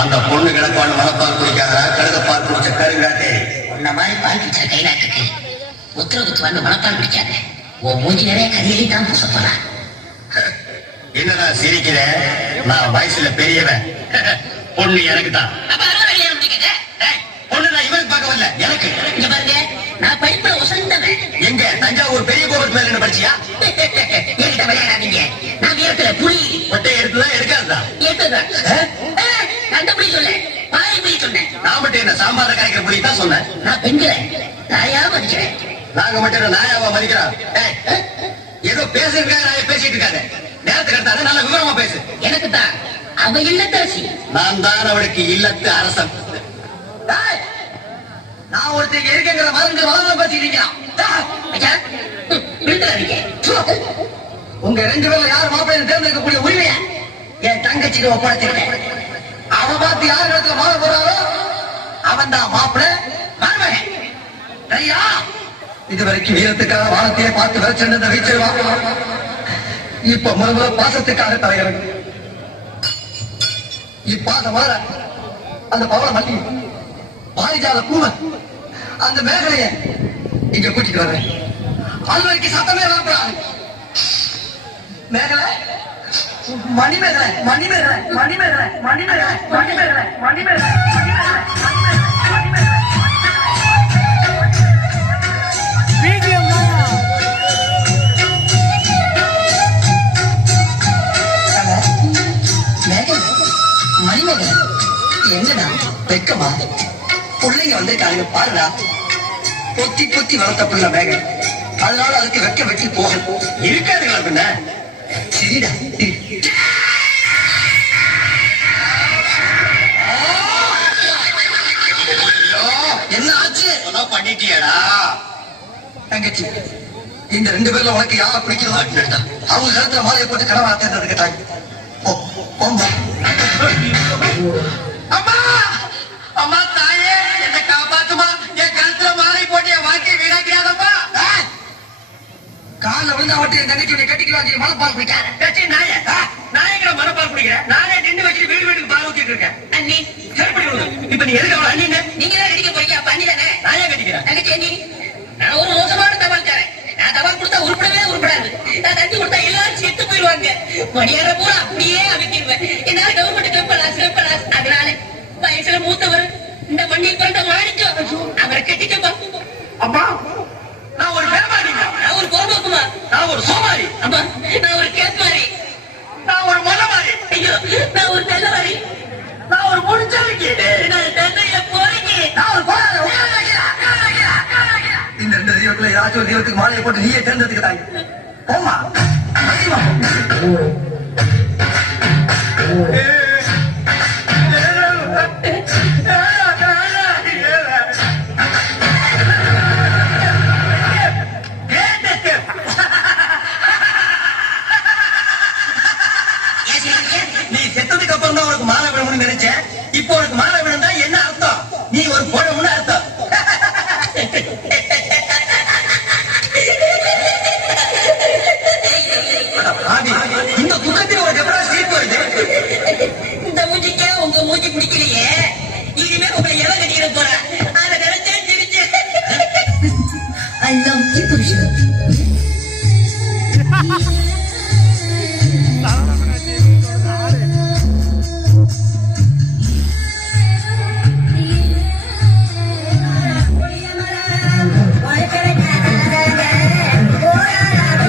அந்த பொண்ணு கிடப்பான்னு மனப்பால் குடிக்காதா, கழுதப்பால் குடிச்ச கருங்காட்டே. உன்ன மாதிரி பால் பிடிச்ச கைநாட்டுக்கு உத்தரவுக்கு வந்து மனப்பால் பிடிக்காத. உன் மூஞ்சி நிறைய கதியிலே தான் பூச போறா. என்னடா சிரிக்கிற? நான் வயசுல பெரியவன். பொண்ணு எனக்கு தான். பொண்ணு நான் இவனுக்கு பார்க்க வரல, எனக்கு. இங்க பாருங்க, நான் படிப்புல உசந்தவன். எங்க தஞ்சாவூர் பெரிய கோபுரத்து மேல என்ன படிச்சியா? என்கிட்ட விளையாடாதீங்க. நான் வீரத்துல புலி. ஒட்டை எடுத்துதான் எடுக்காதுதான். எடுத்துதான் அந்த புலி சொல்ல, பாய் புலி சொன்னேன். நான் மட்டும் என்ன சாம்பார கரைக்கிற புலி தான் சொன்னேன். நான் பெண்கிறேன், நாயா மதிக்கிறேன். நாங்க மட்டும் நாயாவா மதிக்கிறோம்? ஏதோ பேசுறதுக்காக நாய பேசிட்டு இருக்காது. நேரத்துக்கு எடுத்தாரு நல்ல விவரமா பேசு. எனக்கு தான் அவ இல்லத்தரசி. நான் தான் அவளுக்கு இல்லத்து அரசன். நான் ஒருத்தங்க இருக்கிற மருந்து வளர்ந்து பேசிக்கிறீங்க. உங்க 2 பேர்ல யார் மாப்பிள்ளை தேர்ந்தெடுக்கக்கூடிய உரிமையை என் தங்கச்சிக்கு ஒப்படைச்சிருக்கேன். அவ பார்த்து யார் இடத்துல மாற போறாரோ அவன் தான் மாப்பிள்ளை மருமகன். ஐயா, இதுவரைக்கும் வீரத்துக்காக வானத்தையே பார்த்து வச்சிருந்த வீச்சருவா. இப்ப முழுவ பாசத்துக்காக தலைகிறது. இப்பாத மாற அந்த பவள மல்லி பாரிஜாத பூவ அந்த மேகலைய இங்க கூட்டிட்டு வர்றேன். அது வரைக்கும் சத்தமே வரப்படாது. மேகலை, மணிமேகலை, மணிமேகலை, மணிமேகலை, மணிமேகலை, மணிமேகலை, மணிமேகலை, மணிமேகலை. என்னடா வெக்கமா? பிள்ளைங்க வந்திருக்காங்க பாருடா. பொத்தி பொத்தி வளர்த்த பிள்ளை மேகன், அதனால அதுக்கு வெக்க வெட்டி போக இருக்காதுங்களா? பின்ன சரிடா. என்ன ஆச்சு? பண்ணிட்டியாடா தங்கச்சி? இந்த 2 பேர்ல உனக்கு யார பிடிக்கிறதோ அவங்க கருத்துல மாலையை போட்டு கடவுளா தேர்ந்தெடுக்கட்டாங்க. அம்மா, அம்மா தாயே, என்னை காப்பாத்துமா. என் கருத்துல மாலை போட்டு என் வாழ்க்கையை வீணாக்கிறாதப்பா. கால விழுந்தா மட்டும் என் தங்கச்சி கட்டிக்கலாம். மனப்பால் குடிக்காத நாய. நாயங்கிற மனப்பால் குடிக்கிறேன். நானே நின்று வச்சுட்டு வீட்டுக்கு பால் ஊத்திட்டு இருக்கேன். அண்ணி இப்ப நீ எதுக்கு அவள் அண்ணி? நீங்க தான் கட்டிக்க போறீங்க. அப்ப அண்ணி தானே? நாயா கட்டிக்கிறேன். தங்கச்சி அண்ணி, நான் ஒரு மோசமான தபால் தரேன். நான் தபால் கொடுத்தா உருப்படவே உருப்படாது. நான் தட்டி கொடுத்தா எல்லாரும் செத்து போயிடுவாங்க. மணியார பூரா அப்படியே அமைக்கிடுவேன். என்னால கவர்மெண்ட் வெப்பலாஸ். அதனால வயசுல மூத்தவர் இந்த மண்ணில் பிறந்த மாணிக்கம் அவரை கட்டிக்கப்பா. அம்மா, நான் ஒரு வேமாரி, நான் ஒரு கோபக்குமா, நான் ஒரு சோமாரி, அம்மா நான் ஒரு கேட்மாரி, நான் ஒரு மலமாரி, ஐயோ நான் ஒரு நல்லவாரி, நான் ஒரு முடிச்சவங்க, நான் தந்தைய போறீங்க, நான் ஒரு இந்த 2 தெய்வத்துல ஏதாச்சும் ஒரு தெய்வத்துக்கு மாலையை போட்டு நீயே தேர்ந்தெடுத்துக்கிட்டாங்க. போமா